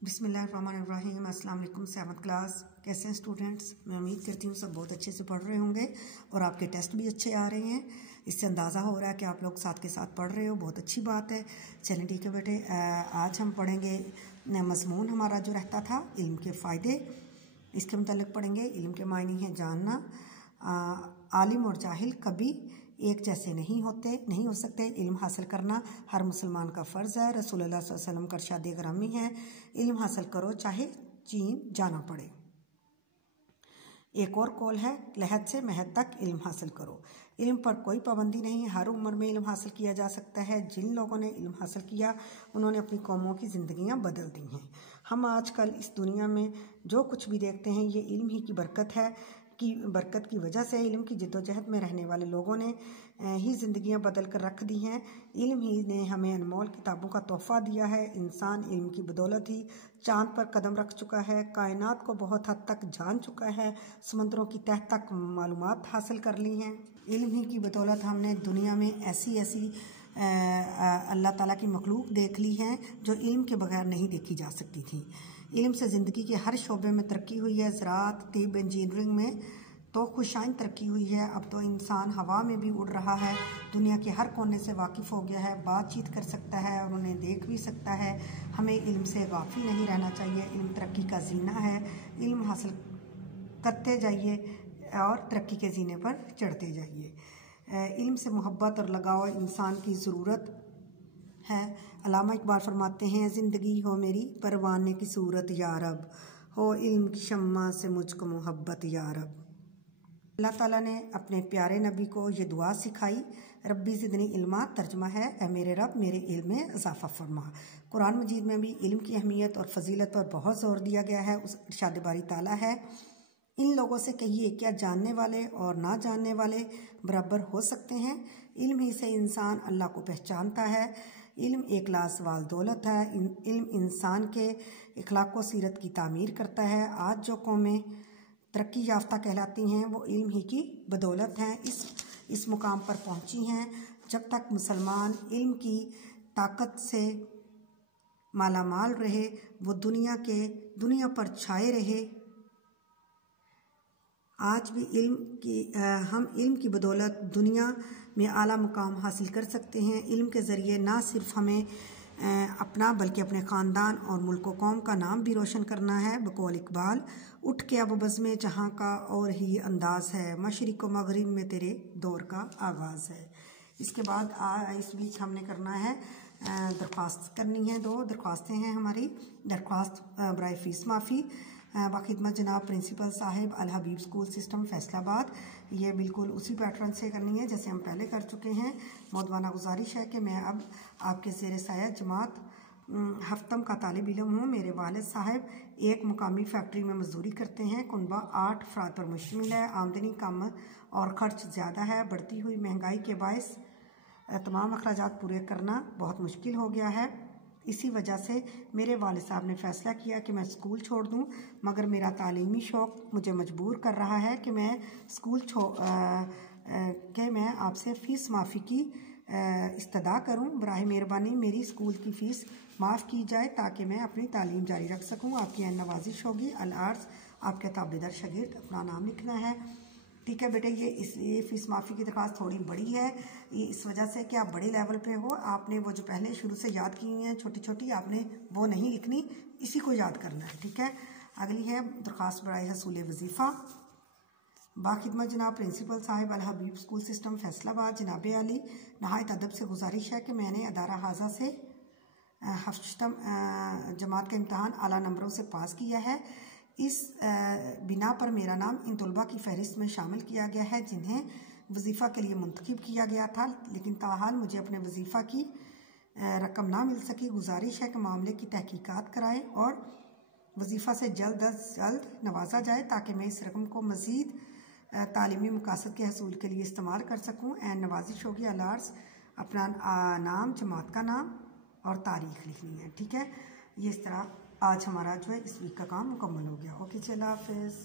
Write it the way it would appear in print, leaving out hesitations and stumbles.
बिस्मिल्लाहिर्रहमानिर्रहीम। अस्सलाम वालेकुम। 7th क्लास, कैसे हैं स्टूडेंट्स? मैं उम्मीद करती हूँ सब बहुत अच्छे से पढ़ रहे होंगे और आपके टेस्ट भी अच्छे आ रहे हैं। इससे अंदाज़ा हो रहा है कि आप लोग साथ के साथ पढ़ रहे हो, बहुत अच्छी बात है। चलें ठीक है बेटे, आज हम पढ़ेंगे मज़मून हमारा जो रहता था इल्म के फ़ायदे, इसके मुताल्लिक़ पढ़ेंगे। इल्म के मायने हैं जानना। आलिम और जाहिल कभी एक जैसे नहीं हो सकते। इल्म हासिल करना हर मुसलमान का फ़र्ज़ है। रसूलुल्लाह सल्लल्लाहु अलैहि वसल्लम का इरशाद ग्रामी है, इल्म हासिल करो चाहे चीन जाना पड़े। एक और कौल है, लहद से महद तक इल्म हासिल करो। इल्म पर कोई पाबंदी नहीं, हर उम्र में इल्म हासिल किया जा सकता है। जिन लोगों ने इल्म हासिल किया उन्होंने अपनी कौमों की ज़िंदगियां बदल दी हैं। हम आजकल इस दुनिया में जो कुछ भी देखते हैं ये इल्म ही की बरकत की वजह से, इल्म की जद्दोजहद में रहने वाले लोगों ने ही ज़िंदगियां बदल कर रख दी हैं। इल्म ही ने हमें अनमोल किताबों का तोहफ़ा दिया है। इंसान इल्म की बदौलत ही चाँद पर कदम रख चुका है, कायनात को बहुत हद तक जान चुका है, समुद्रों की तह तक मालूमात हासिल कर ली हैं। इल्म ही की बदौलत हमने दुनिया में ऐसी अल्लाह ताला की मखलूक देख ली हैं जो इल्म के बगैर नहीं देखी जा सकती थी। इल्म से ज़िंदगी के हर शोबे में तरक्की हुई है। ज़राअत, तिब, इंजीनियरिंग में तो खुशाइन तरक्की हुई है। अब तो इंसान हवा में भी उड़ रहा है, दुनिया के हर कोने से वाकिफ़ हो गया है, बातचीत कर सकता है और उन्हें देख भी सकता है। हमें इल्म से गाफिल नहीं रहना चाहिए। इल्म तरक्की का जीना है। इल्म हासिल करते जाइए और तरक्की के जीने पर चढ़ते जाइए। इल्म से मोहब्बत और लगाव इंसान की ज़रूरत है। अल्लामा इकबाल फरमाते हैं, ज़िंदगी हो मेरी परवाने की सूरत या रब, हो इल्म की शम्मा से मुझको मोहब्बत या रब। अल्लाह ताला ने अपने प्यारे नबी को ये दुआ सिखाई, रब्बी ज़िदनी इल्मा, तर्जमा है, ए मेरे रब मेरे इल्म में इजाफ़ा फरमा। कुरान मजीद में भी इल्म की अहमियत और फजीलत पर बहुत ज़ोर दिया गया है। उस इरशाद बारी ताला है, इन लोगों से कहिए क्या जानने वाले और ना जानने वाले बराबर हो सकते हैं? इल्म ही से इंसान अल्लाह को पहचानता है। इल्म एक लाजवाल दौलत है। इल्म इंसान के इखलाक व सीरत की तामीर करता है। आज जो कौमें तरक्की याफ्ता कहलाती हैं वो इल्म ही की बदौलत हैं, इस मुकाम पर पहुंची हैं। जब तक मुसलमान इल्म की ताकत से मालामाल रहे, वो दुनिया पर छाए रहे। आज भी हम इल्म की बदौलत दुनिया में आला मुकाम हासिल कर सकते हैं। इल्म के ज़रिए ना सिर्फ हमें अपना बल्कि अपने ख़ानदान और मुल्क व कौम का नाम भी रोशन करना है। बकौल इकबाल, उठ के अब बज़्म जहाँ का और ही अंदाज़ है, मशरिक़ व मग़रिब में तेरे दौर का आगाज़ है। इसके बाद इस बीच हमने करना है दरख्वास्त करनी है। 2 दरख्वास्तें हैं हमारी। दरख्वास्त बराए फ़ीस माफ़ी बाखिदमत जनाब प्रिंसिपल साहिब अल हबीब स्कूल सिस्टम फैसलाबाद। ये बिल्कुल उसी पैटर्न से करनी है जैसे हम पहले कर चुके हैं। मौदवाना गुजारिश है कि मैं अब आपके ज़ेर साया जमात हफ्तम का तालिब इल्म हूँ। मेरे वालिद साहब एक मुकामी फैक्ट्री में मजदूरी करते हैं। कुनबा 8 अफराद पर मुश्तमिल है। आमदनी कम और ख़र्च ज़्यादा है। बढ़ती हुई महंगाई के बायस तमाम अखराजात पूरे करना बहुत मुश्किल हो गया है। इसी वजह से मेरे वालिद साहब ने फ़ैसला किया कि मैं स्कूल छोड़ दूं, मगर मेरा तालीमी शौक़ मुझे मजबूर कर रहा है कि मैं मैं आपसे फ़ीस माफ़ी की इस्तदा करूं। बराह मेहरबानी मेरी स्कूल की फ़ीस माफ़ की जाए ताकि मैं अपनी तालीम जारी रख सकूं। आपकी नवाजिश होगी। अल आर्ज़, आपके ताबेदार शागिर्द। अपना नाम लिखना है। ठीक है बेटे, ये फ़ीस माफ़ी की दरख्वास्त थोड़ी बड़ी है, ये इस वजह से कि आप बड़े लेवल पे हो। आपने वो जो पहले शुरू से याद की हुई हैं छोटी छोटी, आपने वो नहीं लिखनी, इसी को याद करना है। ठीक है। अगली है दरख्वास्त बराए हसूल वजीफ़ा बाखिदमत जनाब प्रिंसिपल साहिब अल हबीब स्कूल सिस्टम फैसलाबाद। जनाब अली, नहायत अदब से गुजारिश है कि मैंने अदारा हाजा से हफ्तम जमात का इम्तहान आला नंबरों से पास किया है। इस बिना पर मेरा नाम इन तलबा की फहरिस्त में शामिल किया गया है जिन्हें वजीफ़ा के लिए मुंतखब किया गया था, लेकिन ताहाल मुझे अपने वजीफ़ा की रकम ना मिल सकी। गुजारिश है कि मामले की तहकीकात कराएं और वजीफ़ा से जल्द अज जल्द नवाजा जाए ताकि मैं इस रकम को मज़ीद तालीमी मकासद के हसूल के लिए इस्तेमाल कर सकूँ। एन नवाजिश होगी। अलार्स, अपना नाम, जमात का नाम और तारीख़ लिखनी है। ठीक है। ये इस तरह आज हमारा जो है इस वीक का काम मुकम्मल हो गया। ओके, चलो हाफ़िज़।